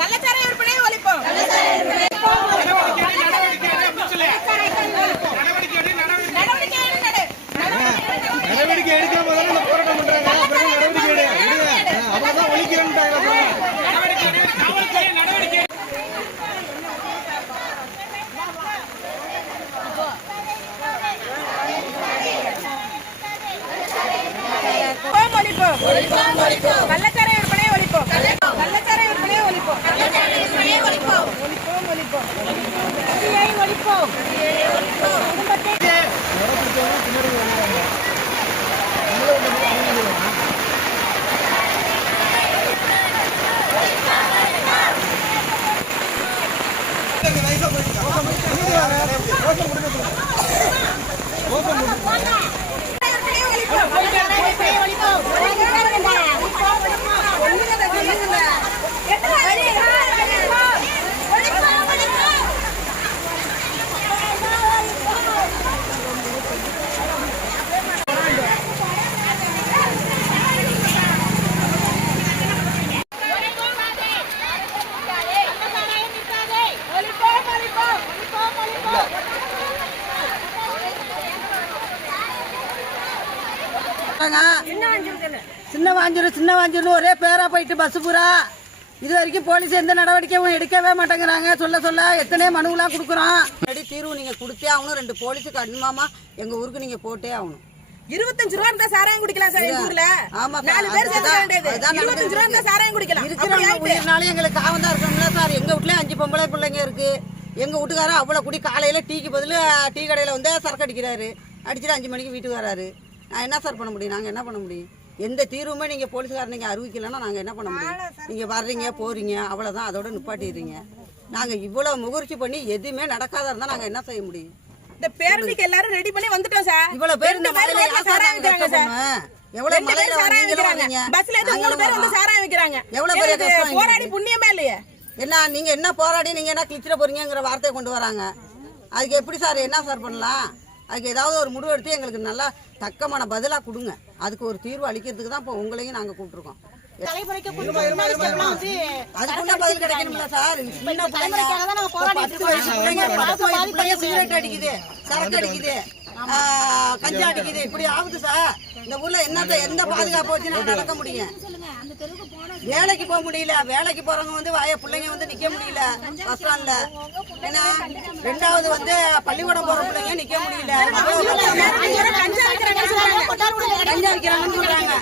கள்ளச்சார விற்பனை ஒழிப்போம் நடவடிக்கை எடுக்காம தானே குடியை சின்ன வாஞ்சூர் சின்ன வாஞ்சூர்னு ஒரே பேரா போயிட்டு பஸ் பூரா. இது வரைக்கும் போலீஸ் எந்த நடவடிக்கையும் எடுக்கவே மாட்டேங்கிறாங்க. சொல்ல சொல்ல எத்தனையோ மனுவெல்லாம் கொடுக்குறோம். முன்னாடி தீர்வு நீங்க கொடுத்தே ஆகணும். ரெண்டு போலீஸுக்கு அனுமாமா எங்க ஊருக்கு நீங்க போட்டே ஆகணும். இருபத்தஞ்சு ரூபா இருந்தா சாராயம் குடிக்கலாம் சார் எங்க ஊர்ல. நாலு பேர் இருபத்தஞ்சு ரூபா இருந்தா சாராயம் குடிக்கலாம். இருக்கிறவங்க. உயிர்னாலும் எங்களுக்கு காவம் தான் இருக்கணும்ல சார். எங்க வீட்லயே அஞ்சு பொம்பளை பிள்ளைங்க இருக்கு. எங்க வீட்டுக்காரர் அவ்வளவு குடி காலையில டீக்கு பதில் டீ கடையில வந்து சரக்கு அடிக்கிறாரு. அடிச்சுட்டு அஞ்சு மணிக்கு வீட்டுக்கு வராரு. நான் என்ன சார் பண்ண முடியும்? நாங்க என்ன பண்ண முடியும்? எந்த தீர்வுமே நீங்க போலீஸ்காரர் நீங்க அறிவிக்கலைன்னா நாங்க என்ன பண்ண முடியும்? நீங்க வர்றீங்க போறீங்க அவ்வளவுதான். அதோட நிப்பாட்டிடுறீங்க. நாங்க இவ்வளவு முகர்ச்சி பண்ணி எதுவுமே நடக்காத இருந்தா நாங்க என்ன செய்ய முடியும்? இந்த பேரணிக்கு எல்லாரும் ரெடி பண்ணி வந்துட்டோம் சார். இவ்வளவு பேர் இந்த பேர் மலையில சார் எவ்வளவு பேர் மலையில வர்றீங்க? பஸ்ல இருந்து மூணு பேர் வந்து. சாராயம் விக்கிறாங்க. எவ்வளவு கஷ்டம் போராடி. புண்ணியமே இல்லையே. என்ன நீங்க என்ன போராடி நீங்க என்ன கிழிச்சிட போறீங்கங்கிற வார்த்தையை கொண்டு வராங்க? அதுக்கு எப்படி சார் என்ன சார் பண்ணலாம்? அதுக்கு ஏதாவது ஒரு முடிவு எடுத்து எங்களுக்கு நல்லா தக்கமான பதிலா கொடுங்க. அதுக்கு ஒரு தீர்வு அளிக்கிறதுக்கு தான் இப்போ உங்களையும் நாங்க கூப்பிட்டுருக்கோம். தலைமுறைக்கு கொஞ்சம் முன்னாடி ஸ்டெப்லாம் வந்து அதுக்குள்ள பதில் கிடைக்கணும்ல சார்? சின்ன பிள்ளைங்க தலைமுறைக்காக தான் நாங்க போராடிட்டு பத்து வயசு பிள்ளைங்க பத்து வயசு பிள்ளைங்க சிகரெட் அடிக்குது. சரக்கு அடிக்குது. கஞ்சா அடிக்குது இப்படி ஆகுது சார் இந்த ஊர்ல என்னத்த எந்த பாதுகாப்பு வச்சு நான் நடக்க முடியும் வேலைக்கு போக முடியல வேலைக்கு போறவங்க வந்து வாய பிள்ளைங்க வந்து நிக்க முடியல பஸ் ஸ்டாண்ட்ல ஏன்னா ரெண்டாவது வந்து பள்ளிக்கூடம் போற பிள்ளைங்க நிக்க முடியல கஞ்சா விக்கிறாங்கன்னு சொல்றாங்க.